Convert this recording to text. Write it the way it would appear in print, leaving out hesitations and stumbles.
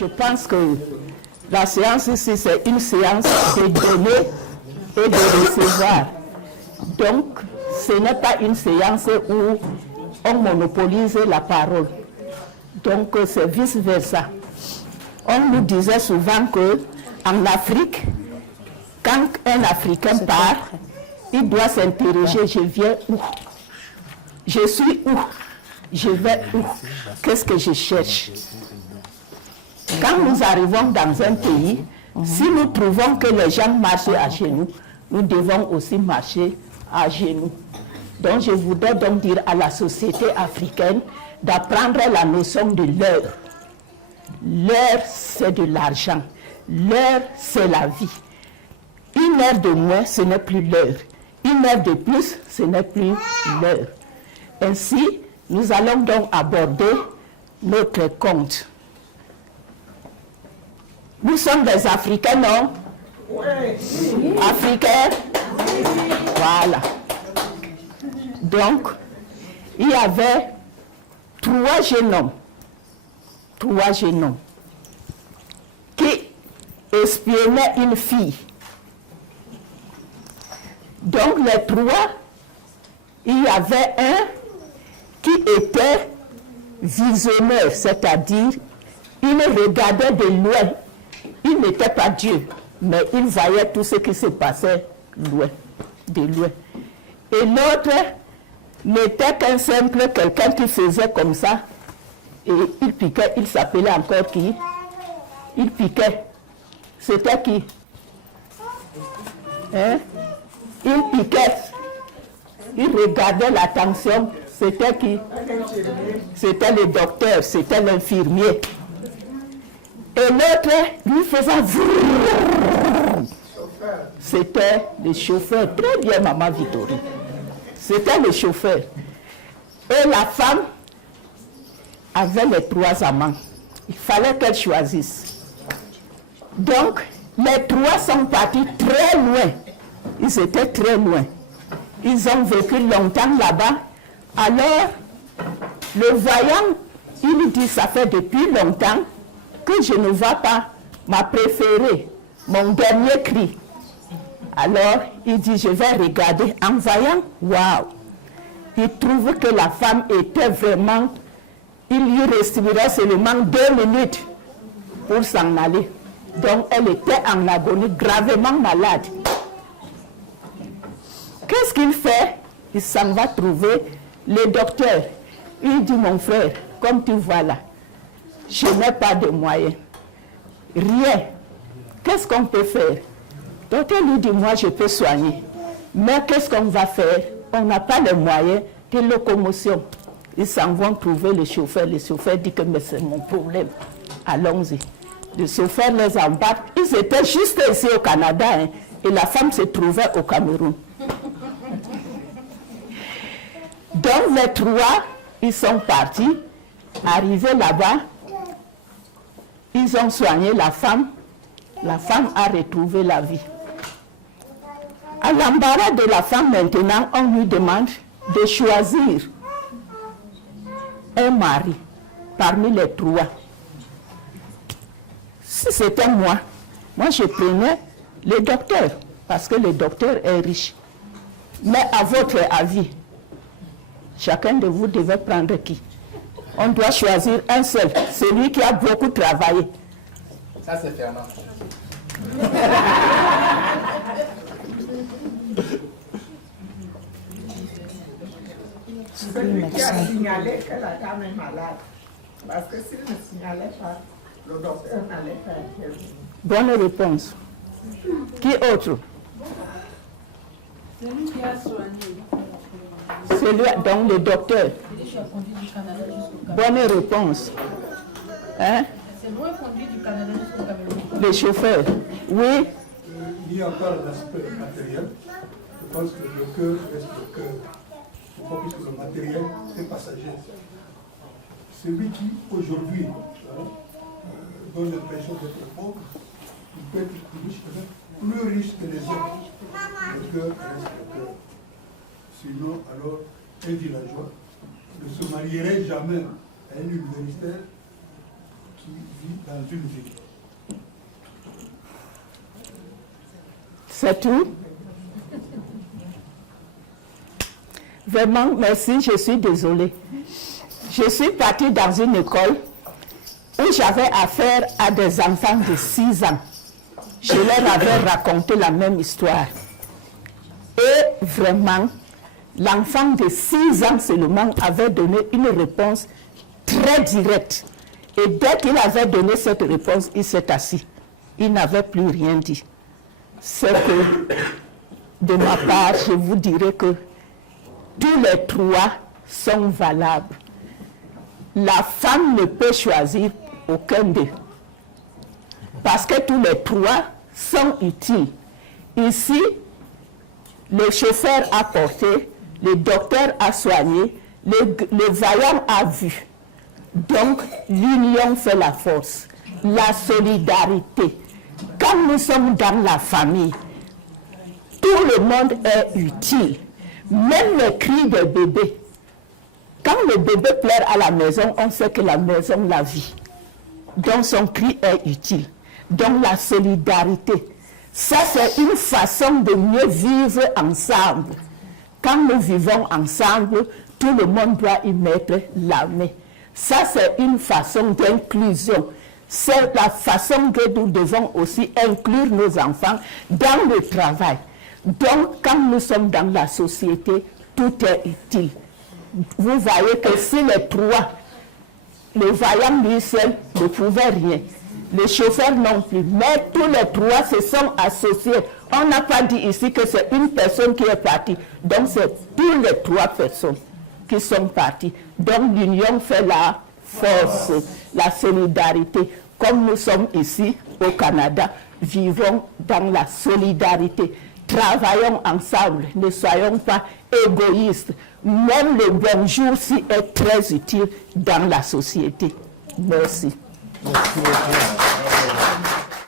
je pense que la séance ici, c'est une séance de donner et de recevoir. Donc, ce n'est pas une séance où on monopolise la parole. Donc, c'est vice-versa. On nous disait souvent qu'en Afrique, quand un Africain part, il doit s'interroger, je viens où? Je suis où? Je vais où? Qu'est-ce que je cherche? Quand nous arrivons dans un pays, si nous trouvons que les gens marchent à genoux, nous devons aussi marcher à genoux. Donc je voudrais donc dire à la société africaine d'apprendre la notion de l'heure. L'heure, c'est de l'argent. L'heure, c'est la vie. Une heure de moins, ce n'est plus l'heure. Une heure de plus, ce n'est plus l'heure. Ainsi, nous allons donc aborder notre compte. Nous sommes des Africains, non? Oui. Africains? Voilà. Donc, il y avait 3 jeunes hommes qui espionnaient une fille. Donc, les 3, il y avait un qui était visionnaire, c'est-à-dire, il regardait de loin. Il n'était pas Dieu, mais il voyait tout ce qui se passait loin, de loin. Et l'autre n'était qu'un simple quelqu'un qui faisait comme ça, et il piquait, il s'appelait encore qui? Il piquait. C'était qui? Hein? Il piquait. Il regardait l'attention. C'était qui? C'était le docteur, c'était l'infirmier. Et l'autre, lui faisait vrrrr. C'était le chauffeur. Très bien, maman Vittori. C'était le chauffeur. Et la femme avait les 3 amants. Il fallait qu'elle choisisse. Donc, les 3 sont partis très loin. Ils étaient très loin. Ils ont vécu longtemps là-bas. Alors, le voyant, il dit, ça fait depuis longtemps que je ne vois pas ma préférée, mon dernier cri. Alors, il dit, je vais regarder. En voyant, waouh! Il trouve que la femme était vraiment, il lui respirait seulement 2 minutes pour s'en aller. Donc, elle était en agonie, gravement malade. Qu'est-ce qu'il fait? Il s'en va trouver le docteur. Il dit, mon frère, comme tu vois là, je n'ai pas de moyens. Rien. Qu'est-ce qu'on peut faire? Le docteur lui dit, moi je peux soigner. Mais qu'est-ce qu'on va faire? On n'a pas de moyens de locomotion. Ils s'en vont trouver le chauffeur. Le chauffeur dit que mais c'est mon problème. Allons-y. Le chauffeur les embarque. Ils étaient juste ici au Canada, hein, et la femme se trouvait au Cameroun. Donc les 3, ils sont partis. Arrivés là-bas, ils ont soigné la femme. La femme a retrouvé la vie. À l'embarras de la femme maintenant, on lui demande de choisir un mari parmi les 3. Si c'était moi je prenais le docteur, parce que le docteur est riche. Mais à votre avis, chacun de vous devait prendre qui? On doit choisir un seul, celui qui a beaucoup travaillé. Ça, c'est Fernand. Celui qui a signalé que la dame est malade. Parce que s'il ne signalait pas, le docteur n'allait pas intervenir. Bonne réponse. Qui autre? Celui qui a soigné. Celui, donc le docteur. Il dit, je suis conduit du Canada jusqu'au Cameroun. Bonne réponse. Hein? C'est moi conduit du Canada jusqu'au Cameroun. Le chauffeur. Oui. Il y a encore l'aspect matériel. Je pense que le cœur reste le cœur. Pourquoi? Puisque le matériel est passager. Celui qui, aujourd'hui, donne l'impression d'être pauvre, il peut être riche, plus riche que les autres. Le cœur reste le cœur. Sinon, alors, un villageois ne se marierait jamais à un universitaire qui vit dans une ville. C'est tout? Vraiment, merci, je suis désolée. Je suis partie dans une école où j'avais affaire à des enfants de 6 ans. Je leur avais raconté la même histoire. Et vraiment, l'enfant de 6 ans seulement avait donné une réponse très directe. Et dès qu'il avait donné cette réponse, il s'est assis. Il n'avait plus rien dit. C'est que, de ma part, je vous dirais que tous les 3 sont valables. La femme ne peut choisir aucun d'eux. Parce que tous les 3 sont utiles. Ici, le chauffeur a porté, le docteur a soigné, le vaillant a vu. Donc, l'union fait la force. La solidarité. Quand nous sommes dans la famille, tout le monde est utile. Même les cris des bébés. Quand le bébé pleure à la maison, on sait que la maison la vit. Donc son cri est utile. Donc la solidarité. Ça, c'est une façon de mieux vivre ensemble. Quand nous vivons ensemble, tout le monde doit y mettre la main. Ça, c'est une façon d'inclusion. C'est la façon que nous devons aussi inclure nos enfants dans le travail. Donc, quand nous sommes dans la société, tout est utile. Vous voyez que si les 3, le vaillant lui seul ne pouvait rien, le chauffeur non plus, mais tous les 3 se sont associés. On n'a pas dit ici que c'est une personne qui est partie. Donc, c'est tous les 3 personnes qui sont parties. Donc, l'union fait la force, la solidarité. Comme nous sommes ici au Canada, vivons dans la solidarité. Travaillons ensemble, ne soyons pas égoïstes. Même le bonjour ci est très utile dans la société. Merci. Merci beaucoup.